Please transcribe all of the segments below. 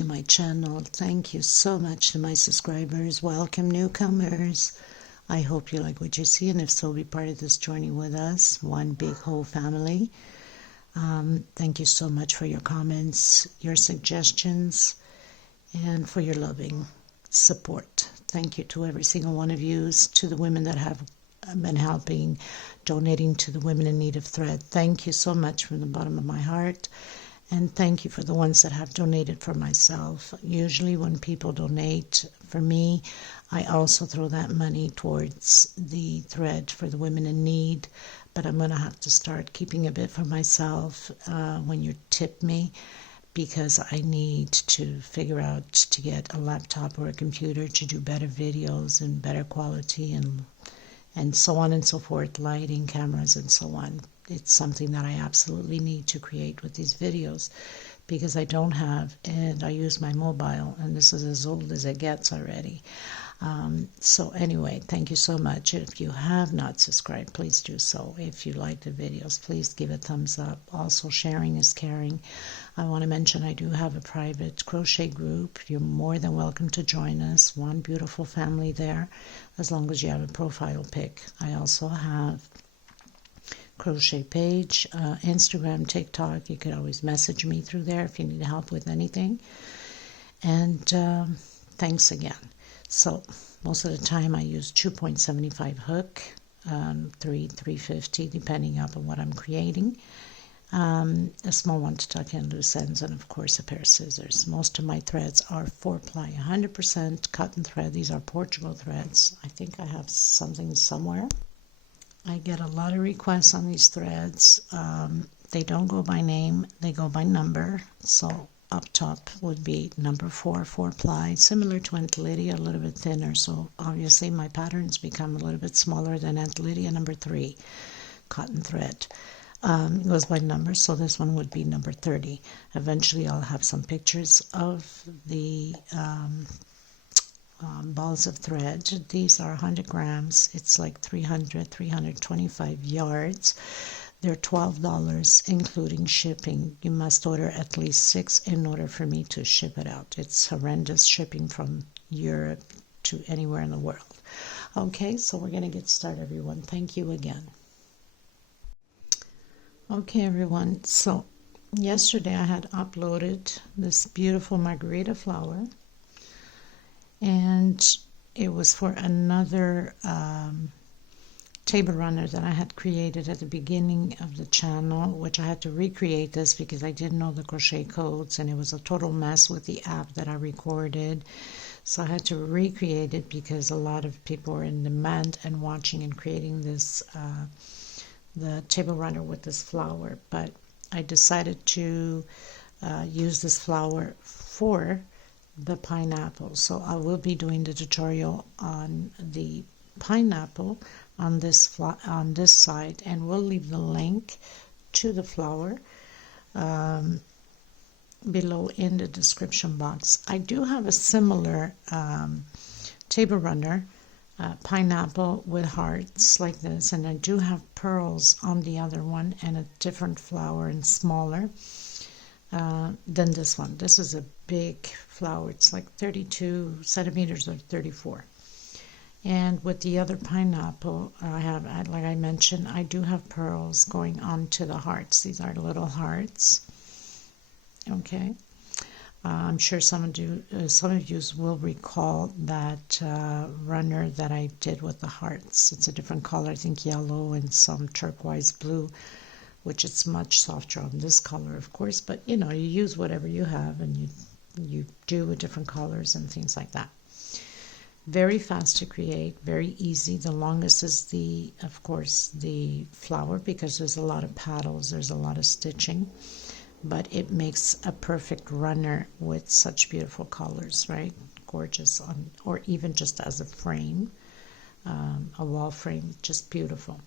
to my channel. Thank you so much to my subscribers. Welcome newcomers. I hope you like what you see, and if so, be part of this journey with us, one big whole family. Thank you so much for your comments, your suggestions, and for your loving support. Thank you to every single one of you, to the women that have been helping, donating to the women in need of thread. Thank you so much from the bottom of my heart. And thank you for the ones that have donated for myself. Usually when people donate for me, I also throw that money towards the thread for the women in need. But I'm going to have to start keeping a bit for myself when you tip me, because I need to figure out to get a laptop or a computer to do better videos and better quality and so on and so forth, lighting, cameras, and so on. It's something that I absolutely need to create with these videos because I don't have, and I use my mobile, and this is as old as it gets already. So anyway, thank you so much. If you have not subscribed, please do so. If you like the videos, please give a thumbs up. Also, sharing is caring. I want to mention I do have a private crochet group. You're more than welcome to join us. One beautiful family there, as long as you have a profile pic. I also have crochet page, Instagram, TikTok. You could always message me through there if you need help with anything. And thanks again. So most of the time I use 2.75 hook, 350 depending upon what I'm creating. A small one to tuck in loose ends, and of course a pair of scissors. Most of my threads are 4-ply, 100% cotton thread. These are Portugal threads. I think I have something somewhere. I get a lot of requests on these threads. They don't go by name, they go by number. So up top would be number 4-ply, similar to Aunt Lydia, a little bit thinner. So obviously my patterns become a little bit smaller than Aunt Lydia, number 3, cotton thread. It goes by number, so this one would be number 30. Eventually I'll have some pictures of the balls of thread. These are 100 grams. It's like 325 yards. They're $12 including shipping. You must order at least 6 in order for me to ship it out. It's horrendous shipping from Europe to anywhere in the world. Okay, so we're going to get started, everyone. Thank you again. Okay, everyone. So yesterday I had uploaded this beautiful margarita flower, and it was for another table runner that I had created at the beginning of the channel, which I had to recreate this because I didn't know the crochet codes, and it was a total mess with the app that I recorded. So I had to recreate it because a lot of people were in demand and watching and creating this the table runner with this flower. But I decided to use this flower for the pineapple. So I will be doing the tutorial on the pineapple on this side, and we'll leave the link to the flower below in the description box. I do have a similar table runner pineapple with hearts like this, and I do have pearls on the other one and a different flower and smaller than this one. This is a big flower. It's like 32 centimeters or 34. And with the other pineapple, I have, like I mentioned, I do have pearls going on to the hearts. These are little hearts. Okay. I'm sure some of you will recall that runner that I did with the hearts. It's a different color, I think yellow and some turquoise blue, which is much softer on this color, of course. But you know, you use whatever you have, and you do with different colors and things like that. Very fast to create, very easy. The longest is of course, the flower, because there's a lot of petals, there's a lot of stitching. But it makes a perfect runner with such beautiful colors, right? Gorgeous, or even just as a frame, a wall frame, just beautiful.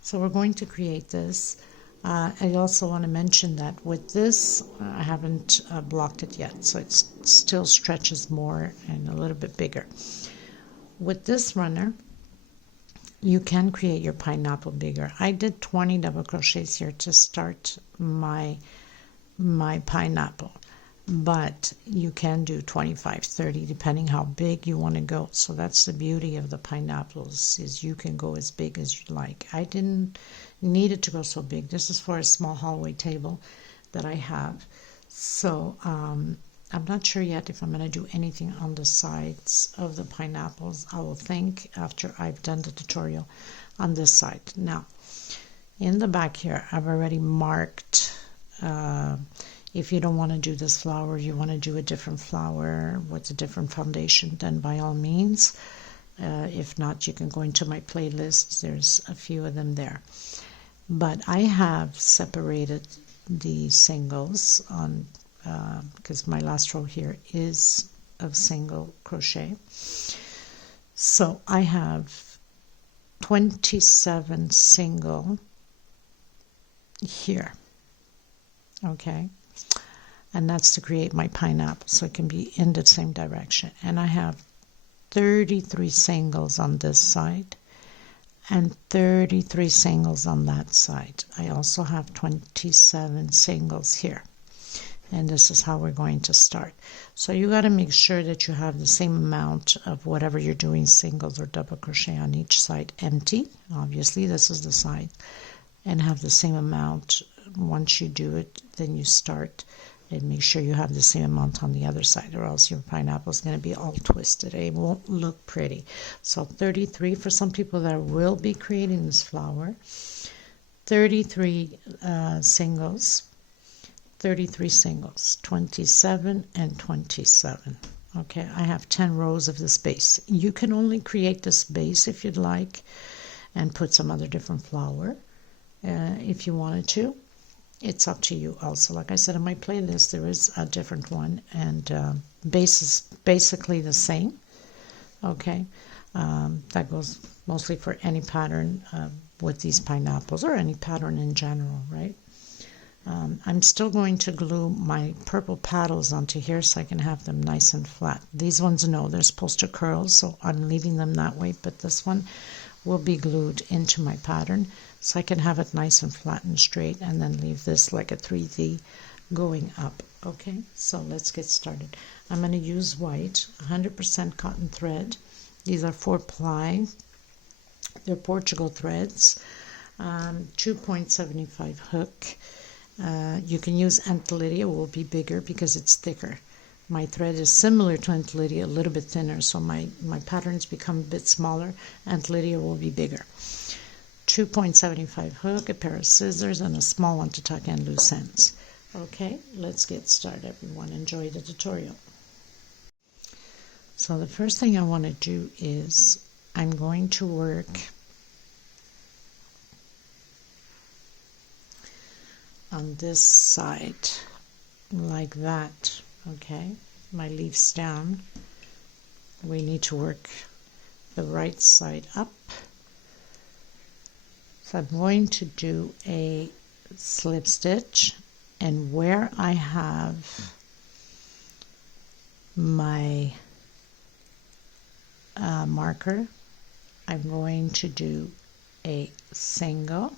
So we're going to create this. I also want to mention that with this, I haven't blocked it yet, so it still stretches more and a little bit bigger. With this runner, you can create your pineapple bigger. I did 20 double crochets here to start my pineapple. but you can do 25, 30 depending how big you want to go. So that's the beauty of the pineapples, is you can go as big as you like. I didn't need it to go so big. This is for a small hallway table that I have. So I'm not sure yet if I'm going to do anything on the sides of the pineapples. I will think after I've done the tutorial on this side. Now in the back here I've already marked, if you don't want to do this flower, you want to do a different flower with a different foundation, then by all means. If not, you can go into my playlist. There's a few of them there. But I have separated the singles on, because my last row here is of single crochet. So I have 27 single here. Okay. And that's to create my pineapple, so it can be in the same direction. And I have 33 singles on this side and 33 singles on that side. I also have 27 singles here. And this is how we're going to start. So you got to make sure that you have the same amount of whatever you're doing, singles or double crochet on each side empty. Obviously, this is the side. And have the same amount. Once you do it, then you start. And make sure you have the same amount on the other side, or else your pineapple is going to be all twisted. It won't look pretty. So 33 for some people that will be creating this flower. 33 singles. 33 singles. 27 and 27. Okay, I have 10 rows of this base. You can only create this base if you'd like, and put some other different flower if you wanted to. It's up to you also. Like I said, in my playlist there is a different one, and base is basically the same. Okay, that goes mostly for any pattern with these pineapples, or any pattern in general, right? I'm still going to glue my purple petals onto here so I can have them nice and flat. These ones, no, they're supposed to curl, so I'm leaving them that way, but this one will be glued into my pattern so I can have it nice and flat and straight, and then leave this like a 3D going up. Okay, so let's get started. I'm going to use white, 100% cotton thread. These are 4-ply. They're Portugal threads. 2.75 hook. You can use Aunt Lydia, will be bigger because it's thicker. My thread is similar to Aunt Lydia, a little bit thinner, so my patterns become a bit smaller. Aunt Lydia will be bigger. 2.75 hook, a pair of scissors, and a small one to tuck in loose ends. Okay, let's get started, everyone. Enjoy the tutorial. So the first thing I want to do is I'm going to work on this side like that. Okay, my leaves down. We need to work the right side up. So I'm going to do a slip stitch, and where I have my marker, I'm going to do a single,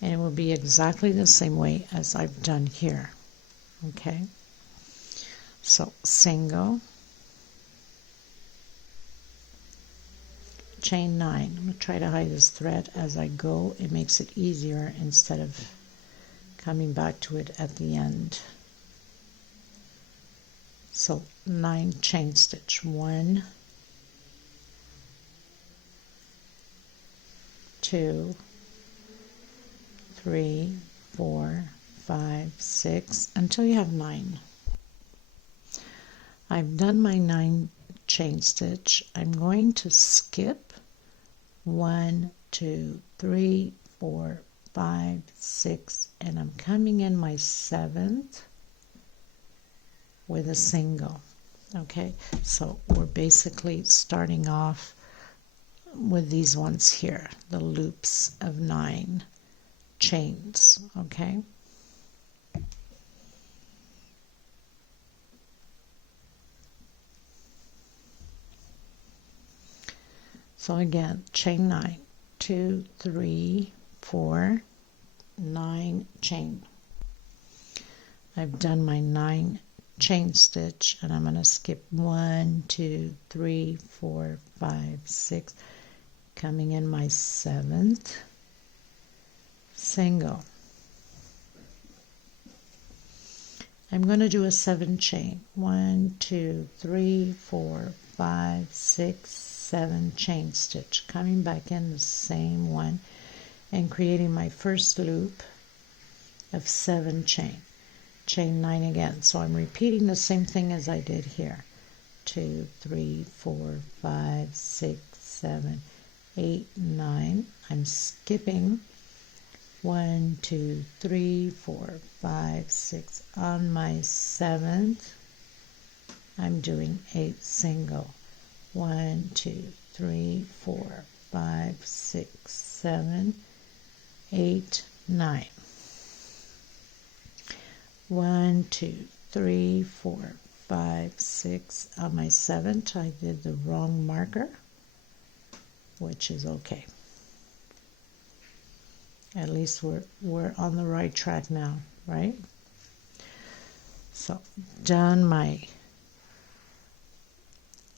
and it will be exactly the same way as I've done here. Okay, so single, chain 9. I'm going to try to hide this thread as I go. It makes it easier instead of coming back to it at the end. So 9 chain stitch. 1, 2, 3, 4, 5, 6, until you have 9. I've done my 9 chain stitch. I'm going to skip 1, 2, 3, 4, 5, 6, and I'm coming in my 7th with a single. Okay, so we're basically starting off with these ones here, the loops of 9 chains. Okay, so again, chain 9, 2, 3, 4, 9 chain. I've done my 9 chain stitch, and I'm going to skip 1, 2, 3, 4, 5, 6, coming in my 7th single. I'm going to do a 7 chain. 1, 2, 3, 4, 5, 6, 7 chain stitch, coming back in the same one and creating my first loop of 7 chain. Chain 9 again. So I'm repeating the same thing as I did here. 2, 3, 4, 5, 6, 7, 8, 9. I'm skipping 1, 2, 3, 4, 5, 6. On my 7th, I'm doing 8 single. 1, 2, 3, 4, 5, 6, 7, 8, 9. 1, 2, 3, 4, 5, 6. On my 7th, I did the wrong marker, which is okay. At least we're on the right track now, right? So, done my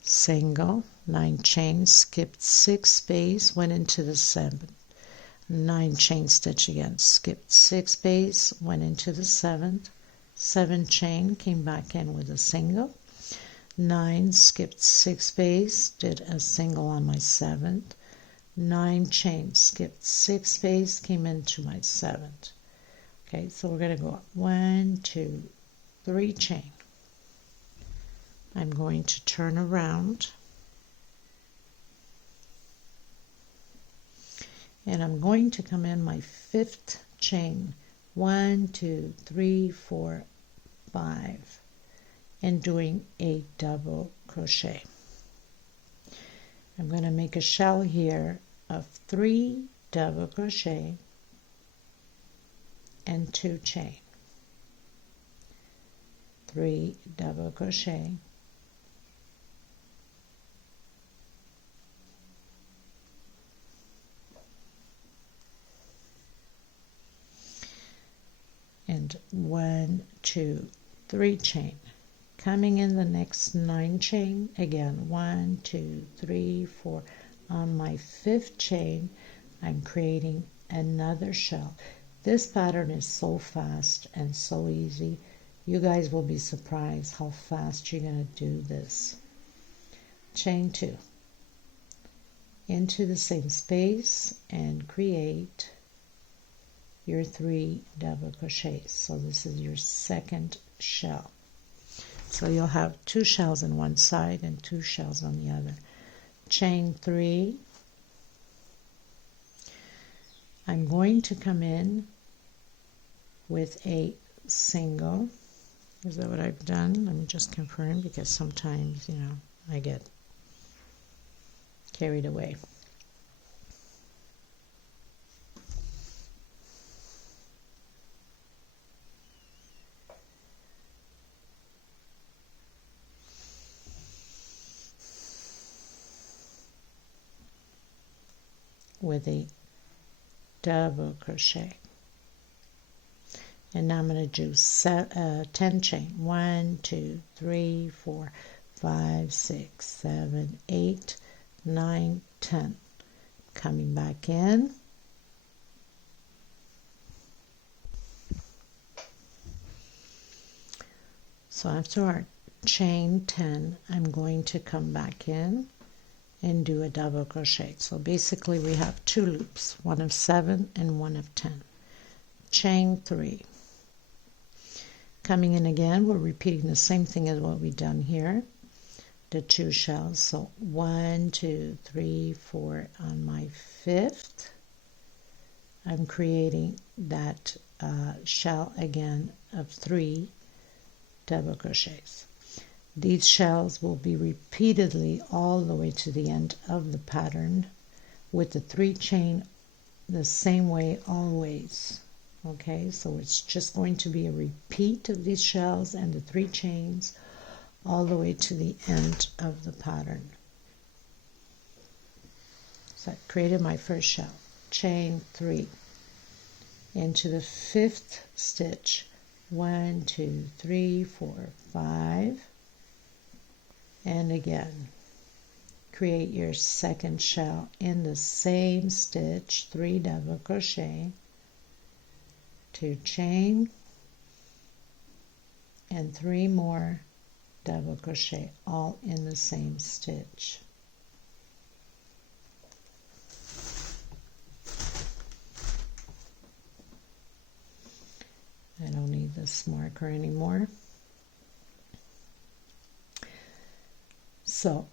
single, 9 chains, skipped 6 space, went into the 7th. 9 chain stitch again, skipped 6 space, went into the 7th. 7 chain, came back in with a single. 9, skipped 6 space, did a single on my 7th. 9 chain, skipped 6 space, came into my 7th. Okay, so we're going to go up 1, 2, 3 chain. I'm going to turn around and I'm going to come in my 5th chain. 1, 2, 3, 4, 5, and doing a double crochet. I'm going to make a shell here of 3 double crochet and 2 chain. 3 double crochet and 1, 2, 3 chain. Coming in the next 9 chain, again 1, 2, 3, 4. On my 5th chain, I'm creating another shell. This pattern is so fast and so easy. You guys will be surprised how fast you're going to do this. Chain 2 into the same space and create your 3 double crochets. So this is your second shell. So you'll have 2 shells on one side and 2 shells on the other. Chain 3. I'm going to come in with a single. Is that what I've done? Let me just confirm, because sometimes, I get carried away. With a double crochet, and now I'm going to do 10 chain. 1, 2, 3, 4, 5, 6, 7, 8, 9, 10. Coming back in, so after our chain 10, I'm going to come back in and do a double crochet. So basically we have 2 loops, one of 7 and one of 10. Chain 3. Coming in again, we're repeating the same thing as what we've done here, the 2 shells. So 1, 2, 3, 4. On my 5th, I'm creating that shell again of 3 double crochets. These shells will be repeatedly all the way to the end of the pattern with the 3 chain the same way always. Okay, so it's just going to be a repeat of these shells and the 3 chains all the way to the end of the pattern. So I created my first shell, chain 3 into the 5th stitch, 1, 2, 3, 4, 5, and again create your second shell in the same stitch, 3 double crochet, 2 chain, and 3 more double crochet, all in the same stitch. I don't need this marker anymore. So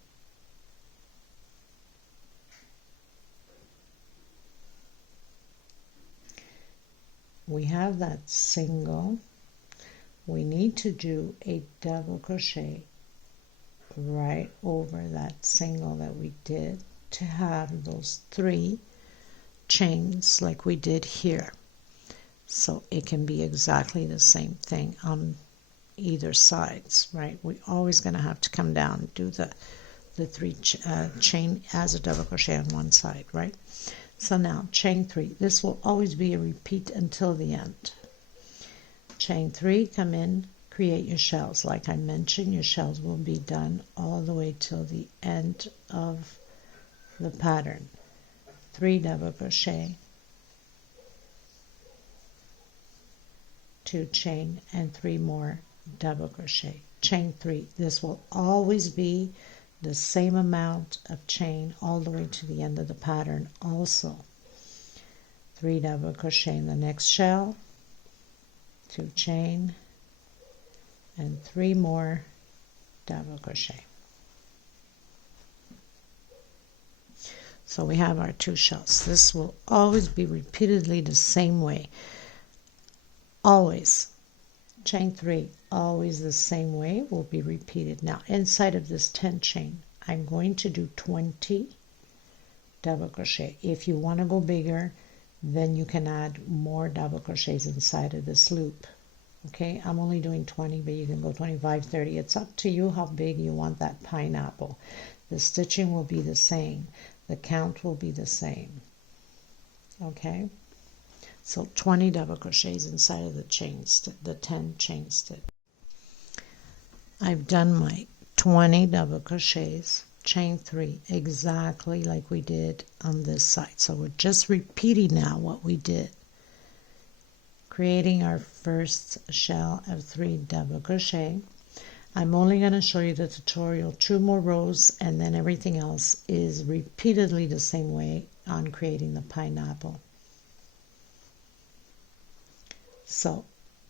we have that single. We need to do a double crochet right over that single that we did to have those 3 chains like we did here. So it can be exactly the same thing on either sides, right? We're always going to have to come down and do the 3 chain as a double crochet on one side, right? So now chain 3. This will always be a repeat until the end. Chain 3, come in, create your shells. Like I mentioned, your shells will be done all the way till the end of the pattern. 3 double crochet, 2 chain, and 3 more double crochet. Chain 3. This will always be the same amount of chain all the way to the end of the pattern also. 3 double crochet in the next shell, 2 chain, and 3 more double crochet. So we have our 2 shells. This will always be repeatedly the same way. Always. Chain 3, always the same way, will be repeated. Now inside of this 10 chain, I'm going to do 20 double crochet. If you want to go bigger, then you can add more double crochets inside of this loop. Okay, I'm only doing 20, but you can go 25, 30. It's up to you how big you want that pineapple. The stitching will be the same. The count will be the same. Okay, so 20 double crochets inside of the 10 chain stitch. I've done my 20 double crochets, chain 3, exactly like we did on this side. So we're just repeating now what we did. Creating our first shell of 3 double crochet. I'm only going to show you the tutorial 2 more rows, and then everything else is repeatedly the same way on creating the pineapple. So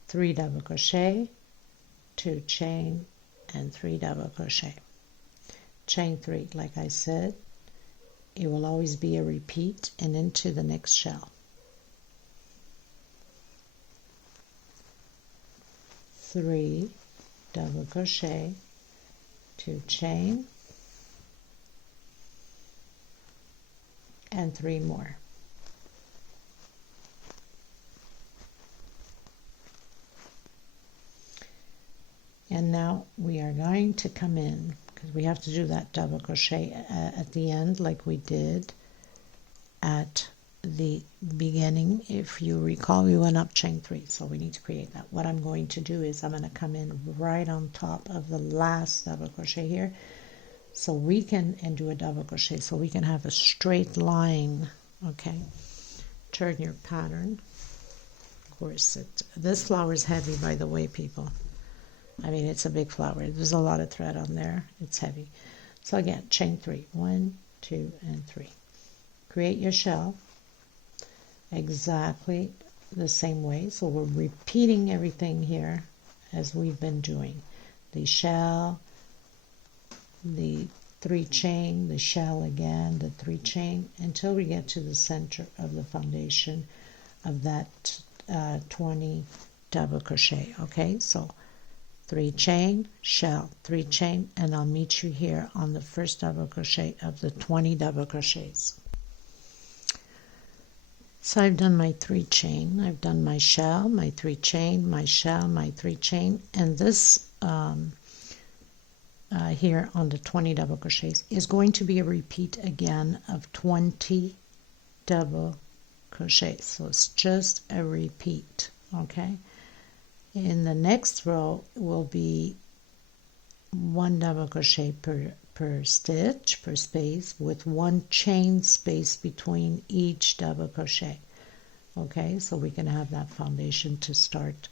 3 double crochet, 2 chain, and 3 double crochet. Chain 3, like I said, it will always be a repeat and into the next shell. 3 double crochet, 2 chain, and 3 more. And now we are going to come in, because we have to do that double crochet at the end like we did at the beginning. If you recall, we went up chain 3, so we need to create that. What I'm going to do is I'm going to come in right on top of the last double crochet here, so we can, and do a double crochet so we can have a straight line. Okay, turn your pattern. Of course, this flower is heavy, by the way, people. I mean, it's a big flower. There's a lot of thread on there. It's heavy. So again, chain 3, 1, 2, and 3. Create your shell exactly the same way. So we're repeating everything here as we've been doing. The shell, the 3 chain, the shell again, the 3 chain, until we get to the center of the foundation of that 20 double crochet. Okay, so 3 chain, shell, 3 chain, and I'll meet you here on the first double crochet of the 20 double crochets. So I've done my 3 chain, I've done my shell, my 3 chain, my shell, my 3 chain, and this here on the 20 double crochets is going to be a repeat again of 20 double crochets. So it's just a repeat, okay? In the next row will be 1 double crochet per stitch, per space, with 1 chain space between each double crochet. Okay, so we can have that foundation to start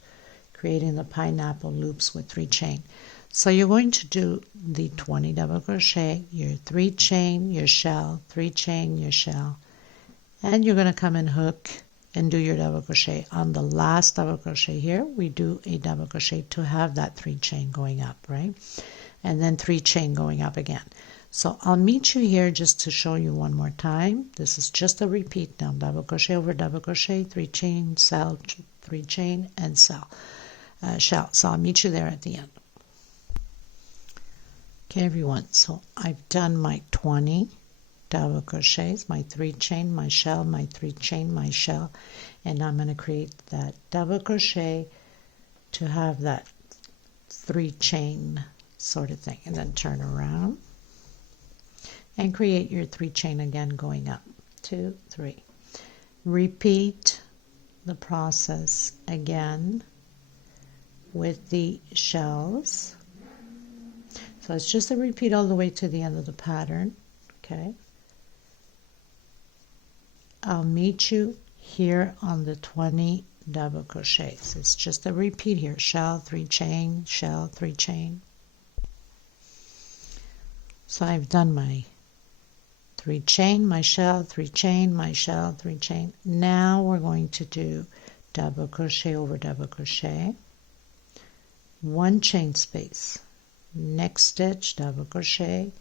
creating the pineapple loops with 3 chain. So you're going to do the 20 double crochet, your 3 chain, your shell, 3 chain, your shell, and you're going to come and hook and do your double crochet. On the last double crochet here, we do a double crochet to have that 3 chain going up, right? And then 3 chain going up again. So I'll meet you here just to show you one more time. This is just a repeat now. Double crochet over double crochet, 3 chain, cell, 3 chain, and cell, shell. So I'll meet you there at the end. Okay, everyone. So I've done my 20 double crochets, my 3 chain, my shell, my 3 chain, my shell, and I'm going to create that double crochet to have that 3 chain sort of thing, and then turn around and create your 3 chain again going up. 2, 3. Repeat the process again with the shells. So it's just a repeat all the way to the end of the pattern. Okay. I'll meet you here on the 20 double crochets. It's just a repeat here. Shell, 3 chain, shell, 3 chain. So I've done my 3 chain, my shell, 3 chain, my shell, 3 chain. Now we're going to do double crochet over double crochet, 1 chain space, next stitch, double crochet,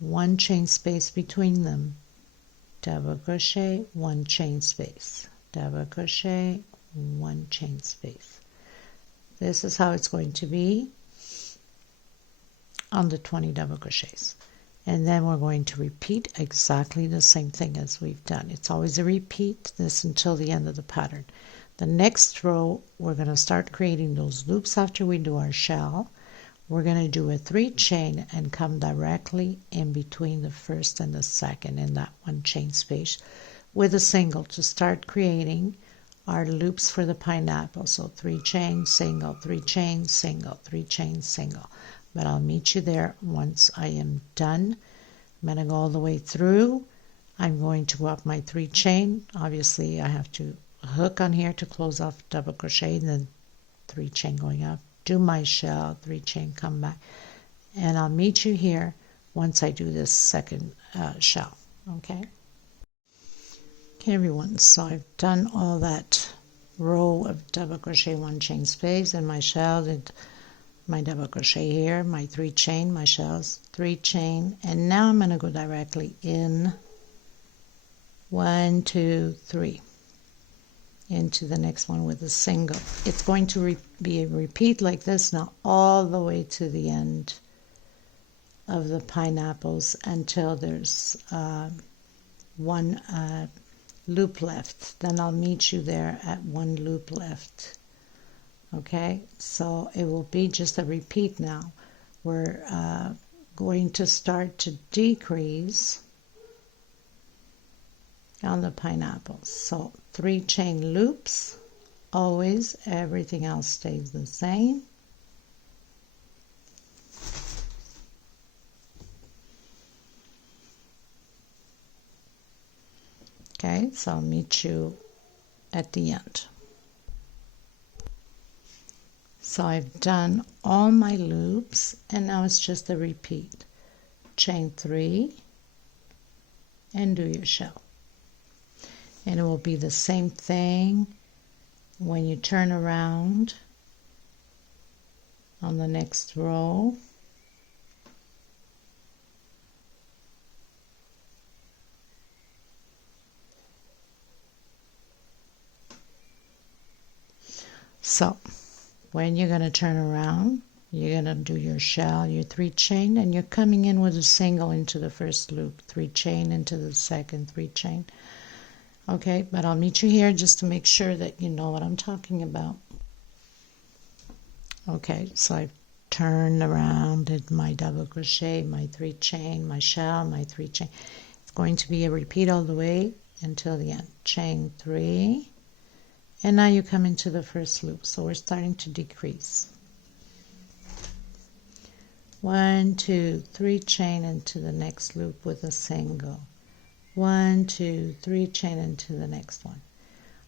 1 chain space between them, double crochet, 1 chain space, double crochet, 1 chain space. This is how it's going to be on the 20 double crochets. And then we're going to repeat exactly the same thing as we've done. It's always a repeat, this until the end of the pattern. The next row, we're going to start creating those loops after we do our shell. We're going to do a 3 chain and come directly in between the first and the second in that 1 chain space with a single to start creating our loops for the pineapple. So 3 chain, single, 3 chain, single, 3 chain, single. But I'll meet you there once I am done. I'm going to go all the way through. I'm going to go up my 3 chain. Obviously, I have to hook on here to close off double crochet, and then 3 chain going up. Do my shell, 3 chain, come back. And I'll meet you here once I do this second shell. Okay? Okay, everyone. So I've done all that row of double crochet, 1 chain space, and my shell, and my double crochet here, my 3 chain, my shells, 3 chain, and now I'm going to go directly in 1, 2, 3 into the next one with a single. It's going to be a repeat like this now all the way to the end of the pineapples until there's 1 loop left. Then I'll meet you there at 1 loop left. Okay, so it will be just a repeat now. We're going to start to decrease on the pineapples. So 3 chain loops, always, everything else stays the same. Okay, so I'll meet you at the end. So I've done all my loops, and now it's just a repeat. Chain 3 and do your shell. And it will be the same thing when you turn around on the next row. So when you're going to turn around, you're going to do your shell, your 3 chain, and you're coming in with a single into the first loop, 3 chain into the second, 3 chain. Okay, but I'll meet you here just to make sure that you know what I'm talking about. Okay, so I've turned around at my double crochet, my 3 chain, my shell, my 3 chain. It's going to be a repeat all the way until the end. Chain 3 And now you come into the first loop, so we're starting to decrease. 1, 2, 3 chain into the next loop with a single. 1, 2, 3 chain into the next one.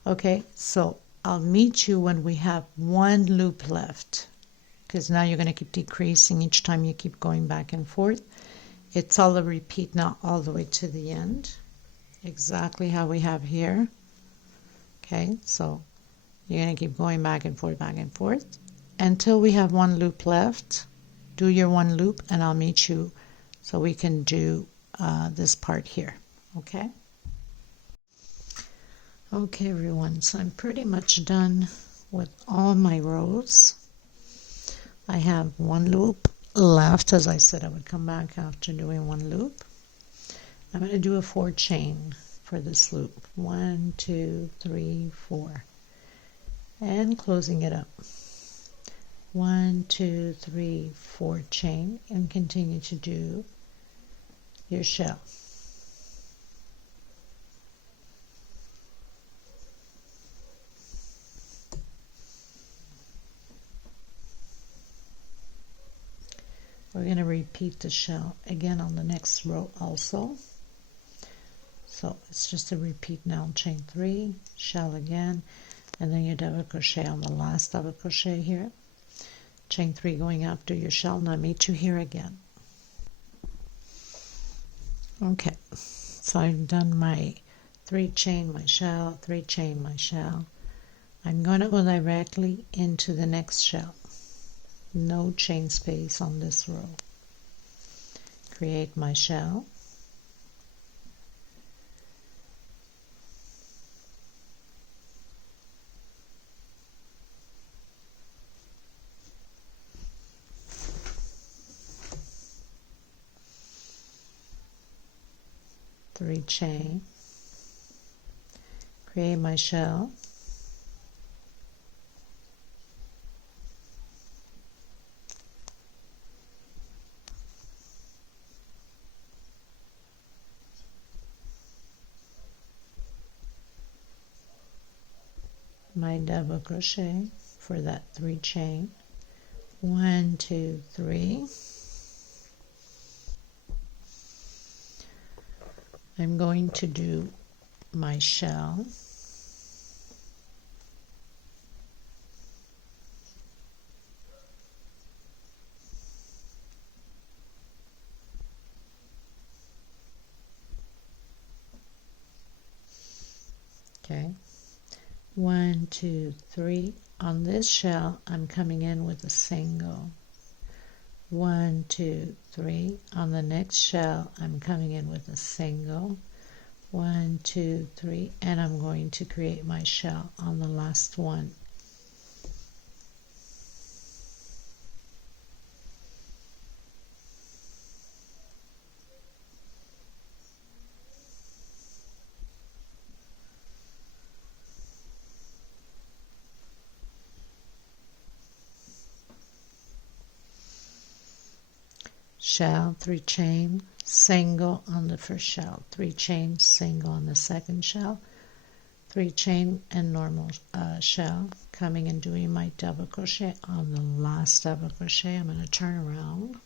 Okay, so I'll meet you when we have one loop left, because now you're going to keep decreasing each time you keep going back and forth. It's all a repeat now all the way to the end, exactly how we have here. Okay, so you're going to keep going back and forth until we have one loop left. Do your one loop and I'll meet you so we can do this part here. Okay? Okay, everyone, so I'm pretty much done with all my rows. I have one loop left. As I said, I would come back after doing one loop. I'm going to do a 4 chain for this loop. 1, 2, 3, 4. And closing it up. 1, 2, 3, 4 chain, and continue to do your shell. We're going to repeat the shell again on the next row also. So it's just a repeat now. Chain 3, shell again, and then your double crochet on the last double crochet here. Chain 3 going after your shell. Now meet you here again. Okay, so I've done my 3 chain, my shell, 3 chain, my shell. I'm going to go directly into the next shell. No chain space on this row. Create my shell. Three chain, create my shell, my double crochet for that 3 chain. 1, 2, 3. I'm going to do my shell, okay, 1, 2, 3. On this shell I'm coming in with a single. 1, 2, 3. On the next shell I'm coming in with a single. 1, 2, 3, and I'm going to create my shell on the last one. Shell, 3 chain, single on the first shell, 3 chain, single on the second shell, 3 chain and normal shell, coming and doing my double crochet on the last double crochet. I'm going to turn around.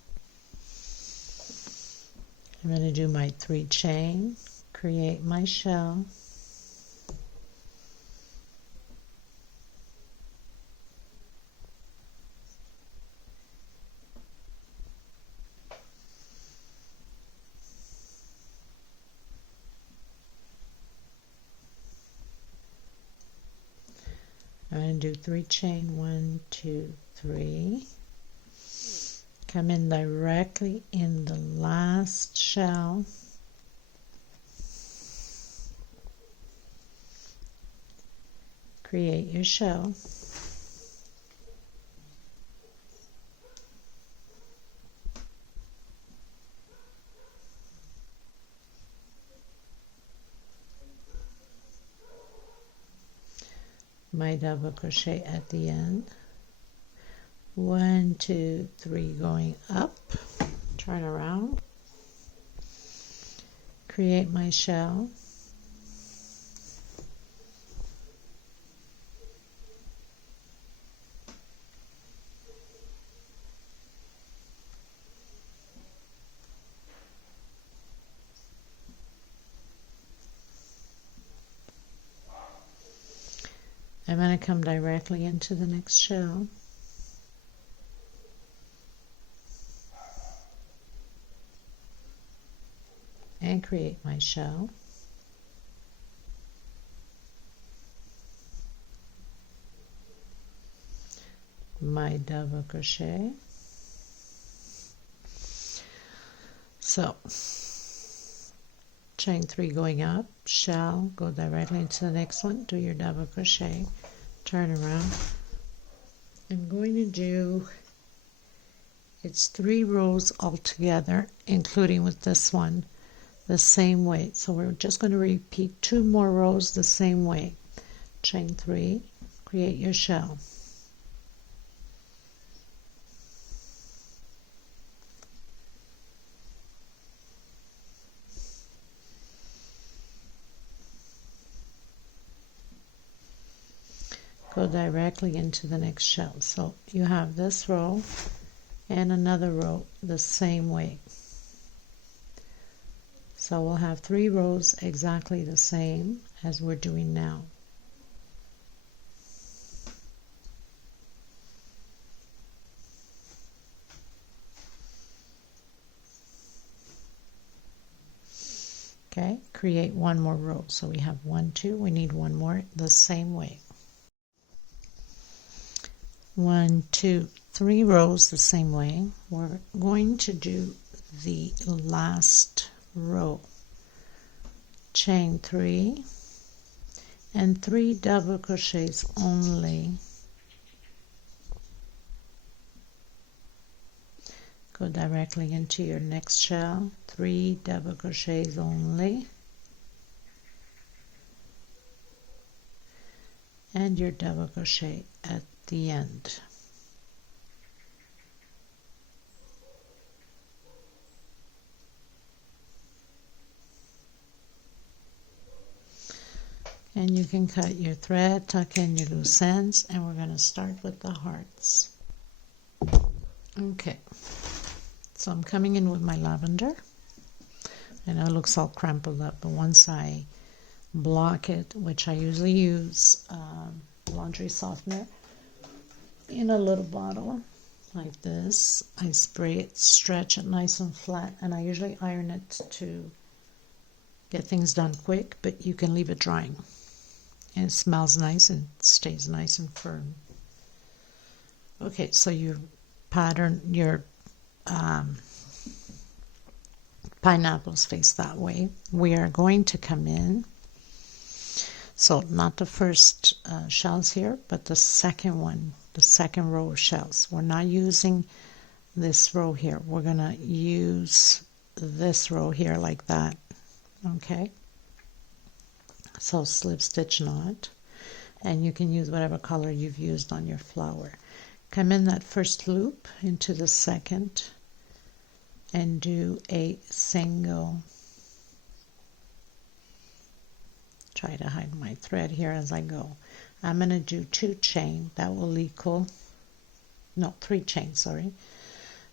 I'm going to do my 3 chain, create my shell, I'm going to do 3 chain, 1, 2, 3. Come in directly in the last shell. Create your shell. My double crochet at the end. 1, 2, 3 going up, turn around, create my shell, I'm going to come directly into the next shell. And create my shell. My double crochet. So chain 3 going up, shell, go directly into the next one, do your double crochet, turn around. I'm going to do, it's 3 rows altogether, including with this one, the same way. So we're just going to repeat 2 more rows the same way. Chain 3, create your shell. Go directly into the next shell. So you have this row and another row the same way. So we'll have 3 rows exactly the same as we're doing now. Okay, create 1 more row. So we have 1, 2, we need 1 more the same way. 1, 2, 3 rows the same way. We're going to do the last row. Chain 3 and 3 double crochets only. Go directly into your next shell. 3 double crochets only. And your double crochet at the end. And you can cut your thread, tuck in your loose ends, and we're going to start with the hearts. Okay, so I'm coming in with my lavender. I know it looks all crumpled up, but once I block it, which I usually use laundry softener in a little bottle like this, I spray it, stretch it nice and flat, and I usually iron it to get things done quick, but you can leave it drying. And it smells nice and stays nice and firm. Okay, so you pattern your pineapples face that way. We are going to come in, so not the first shells here, but the second one, the second row of shells. We're not using this row here. We're going to use this row here like that. Okay, so slip stitch knot, and you can use whatever color you've used on your flower. Come in that first loop into the second and do a single. Try to hide my thread here as I go. I'm going to do 2 chain. That will equal, no, 3 chains, sorry,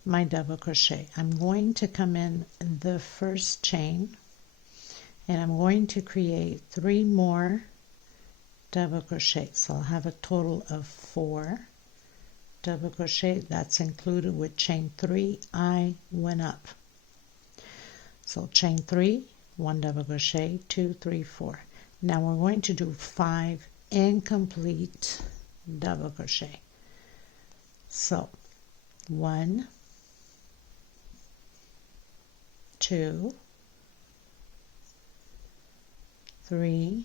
my double crochet. I'm going to come in the first chain, and I'm going to create 3 more double crochets. So I'll have a total of 4 double crochet. That's included with chain 3 I went up. So chain 3, 1 double crochet, 2, 3, 4. Now we're going to do 5 incomplete double crochet. So 1, 2, 3,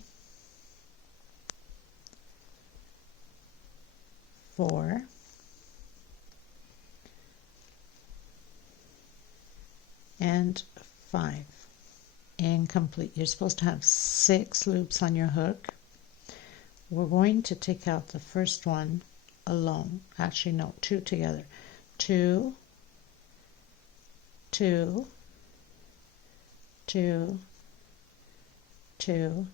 4, and 5. Incomplete. You're supposed to have 6 loops on your hook. We're going to take out the first one alone. Actually, no, 2 together. 2, 2, 2, 2,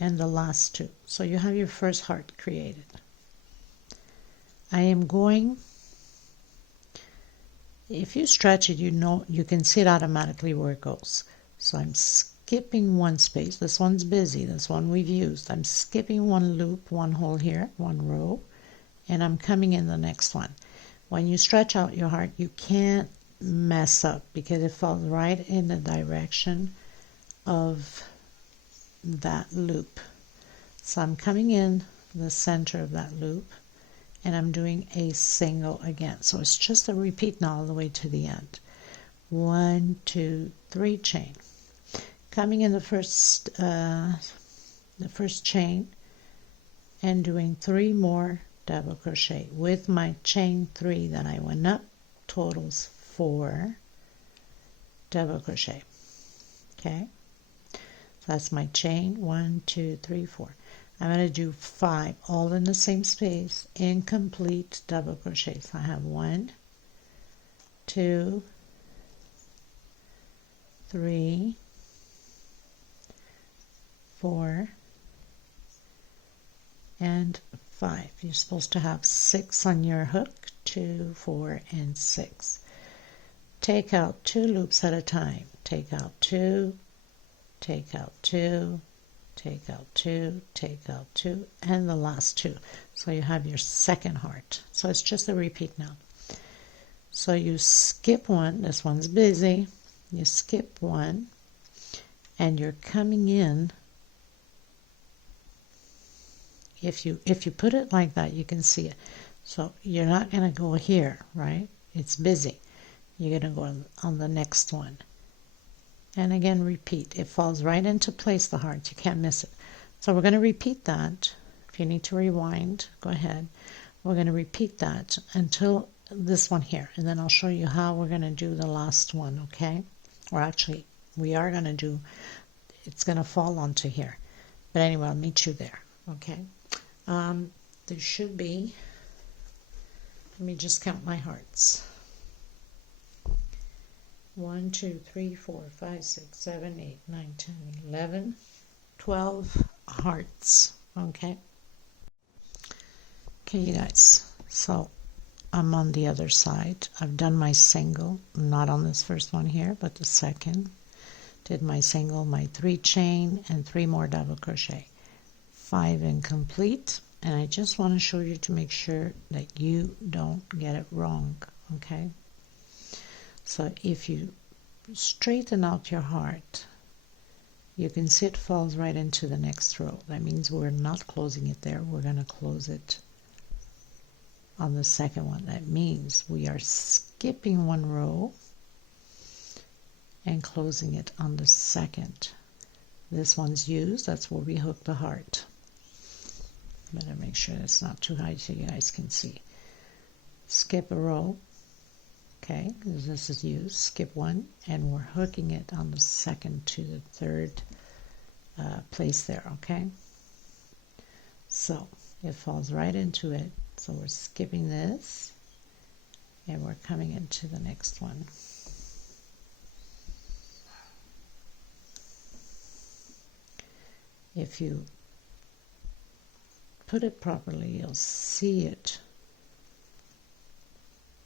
and the last 2. So you have your first heart created. I am going, if you stretch it, you know, you can see it automatically where it goes. So I'm skipping one space. This one's busy, this one we've used. I'm skipping one loop, one hole here, one row, and I'm coming in the next one. When you stretch out your heart, you can't mess up because it falls right in the direction of that loop. So I'm coming in the center of that loop and I'm doing a single again. So it's just a repeat now all the way to the end. 1, 2, 3 chain. Coming in the first chain and doing 3 more double crochet with my chain 3 that I went up, totals 4 double crochet. Okay, so that's my chain 1, 2, 3, 4. I'm going to do 5 all in the same space, incomplete double crochet. So I have 1, 2, 3, 4, and 5. You're supposed to have 6 on your hook, 2, 4, and 6. Take out 2 loops at a time. Take out 2, take out 2, take out 2, take out 2, and the last 2. So you have your second heart. So it's just a repeat now. So you skip one, this one's busy, you skip one, and you're coming in. If you put it like that, you can see it. So you're not going to go here, right? It's busy. You're going to go on the next one. And again, repeat. It falls right into place, the heart. You can't miss it. So we're going to repeat that. If you need to rewind, go ahead. We're going to repeat that until this one here. And then I'll show you how we're going to do the last one, okay? Or actually, we are going to do, it's going to fall onto here. But anyway, I'll meet you there, okay? There should be, let me just count my hearts. 1, 2, 3, 4, 5, 6, 7, 8, 9, 10, 11, 12 hearts. Okay. Okay, you guys. So I'm on the other side. I've done my single, not on this first one here, but the second. Did my single, my 3 chain, and 3 more double crochet. 5 incomplete. And I just want to show you to make sure that you don't get it wrong. Okay. So if you straighten out your heart, you can see it falls right into the next row. That means we're not closing it there. We're going to close it on the second one. That means we are skipping one row and closing it on the second. This one's used. That's where we hook the heart. Better make sure it's not too high so you guys can see. Skip a row. Okay, because this is used. Skip one, and we're hooking it on the second to the third place there, okay? So it falls right into it. So we're skipping this, and we're coming into the next one. If you put it properly, you'll see it.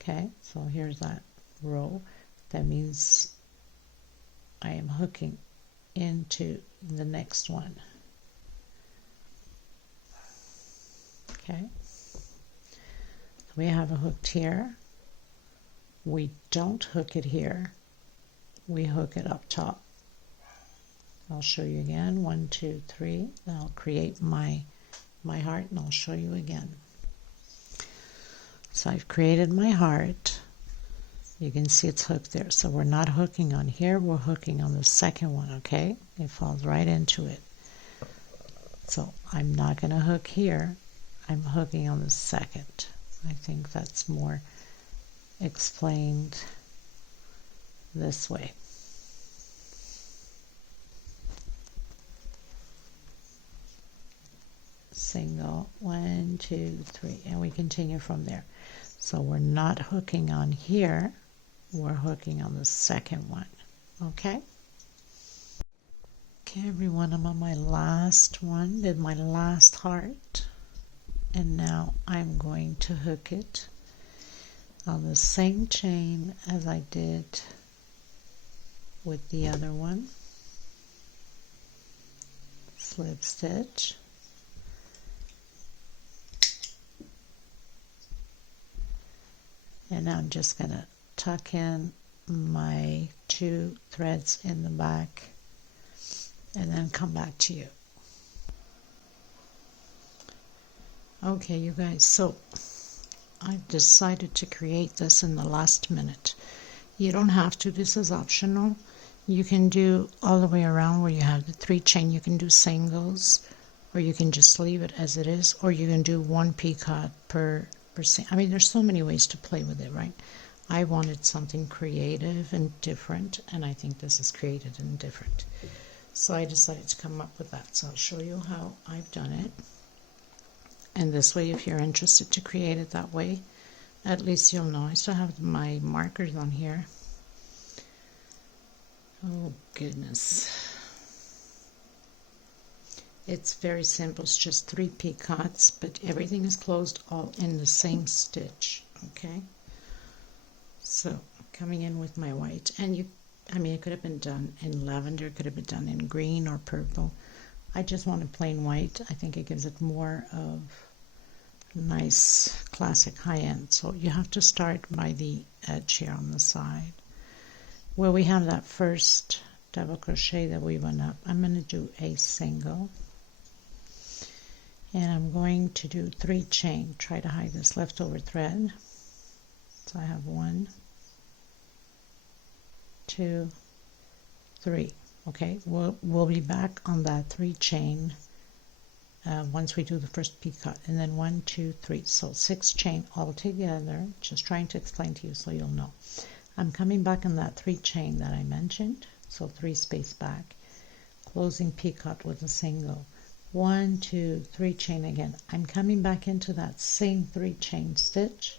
Okay, so here's that row. That means I am hooking into the next one. Okay, we have a hooked here. We don't hook it here. We hook it up top. I'll show you again. 1, 2, 3. I'll create my heart and I'll show you again. So I've created my heart. You can see it's hooked there. So we're not hooking on here, we're hooking on the second one, okay? It falls right into it. So I'm not going to hook here. I'm hooking on the second. I think that's more explained this way. Single, 1, 2, 3, and we continue from there. So we're not hooking on here, we're hooking on the second one. Okay? Okay, everyone, I'm on my last one, did my last heart, and now I'm going to hook it on the same chain as I did with the other one. slip stitch, and I'm just going to tuck in my 2 threads in the back and then come back to you. Okay, you guys, so I've decided to create this in the last minute. You don't have to, this is optional. You can do all the way around where you have the 3 chain. You can do singles, or you can just leave it as it is, or you can do 1 picot per I mean, there's so many ways to play with it, right? I wanted something creative and different, and I think this is creative and different. So I decided to come up with that. So I'll show you how I've done it. And this way, if you're interested to create it that way, at least you'll know. I still have my markers on here. Oh, goodness. It's very simple. It's just 3 picots, but everything is closed all in the same stitch, okay? So, coming in with my white. And I mean, it could have been done in lavender, it could have been done in green or purple. I just wanted plain white. I think it gives it more of nice classic high-end. So you have to start by the edge here on the side where we have that first double crochet that we went up. I'm going to do a single, and I'm going to do 3 chain. Try to hide this leftover thread. So I have 1, 2, 3. Okay, we'll be back on that 3 chain once we do the first picot, and then 1, 2, 3. So 6 chain all together. Just trying to explain to you so you'll know. I'm coming back on that 3 chain that I mentioned. So 3 space back, closing picot with a single. 1, 2, 3 chain again. I'm coming back into that same 3 chain stitch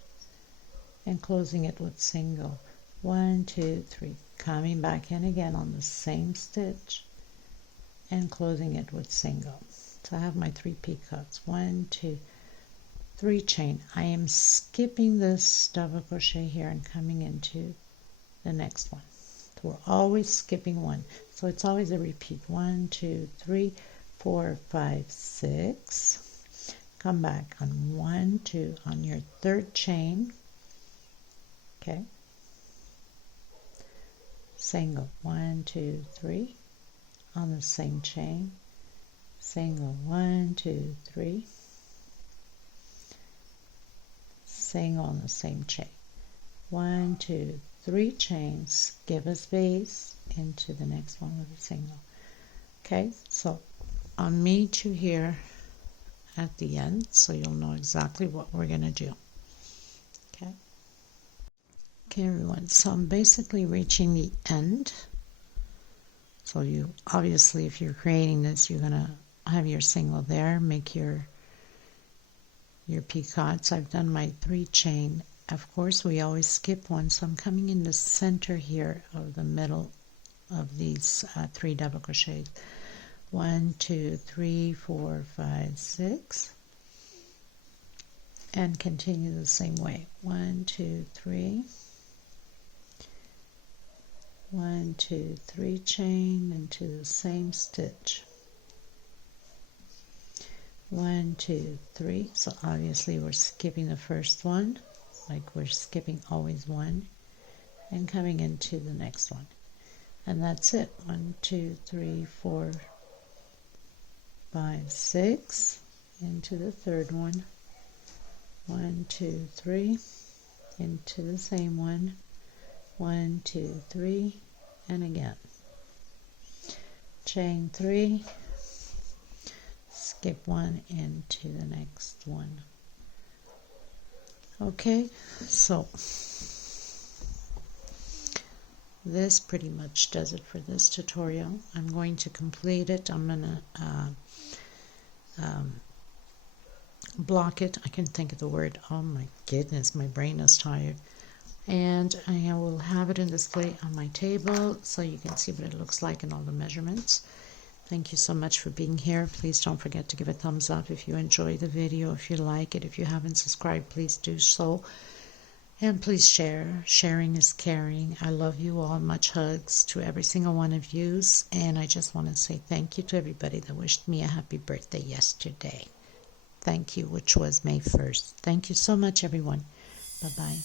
and closing it with single. 1, 2, 3. Coming back in again on the same stitch and closing it with single. So I have my 3 picots. 1, 2, 3 chain. I am skipping this double crochet here and coming into the next one. So we're always skipping 1. So it's always a repeat. 1, 2, 3, 4, 5, 6. Come back on 1, 2 on your 3rd chain. Okay. Single. 1, 2, 3 on the same chain. Single. 1, 2, 3. Single on the same chain. 1, 2, 3 chains. Give a space into the next one with a single. Okay, so on me to here at the end, so you'll know exactly what we're going to do. Okay. Okay, everyone, so I'm basically reaching the end. So you, obviously, if you're creating this, you're going to have your single there, make your picots. I've done my 3 chain. Of course, we always skip 1, so I'm coming in the center here of the middle of these 3 double crochets. 1, 2, 3, 4, 5, 6, and continue the same way. 1, 2, 3. 1, 2, 3 chain into the same stitch. 1, 2, 3. So obviously we're skipping the first one, like we're skipping always 1, and coming into the next one. And that's it. 1, 2, 3, 4, 5, 6 into the 3rd one. 1, 2, 3 into the same one. 1, 2, 3, and again. Chain 3. Skip 1 into the next one. Okay, so this pretty much does it for this tutorial. I'm going to complete it. I'm going to block it. I can think of the word. Oh my goodness, my brain is tired. And I will have it in display on my table so you can see what it looks like and all the measurements. Thank you so much for being here. Please don't forget to give a thumbs up if you enjoy the video, if you like it. If you haven't subscribed, please do so. And please share. Sharing is caring. I love you all. Much hugs to every single one of you. And I just want to say thank you to everybody that wished me a happy birthday yesterday. Thank you, which was May 1st. Thank you so much, everyone. Bye-bye.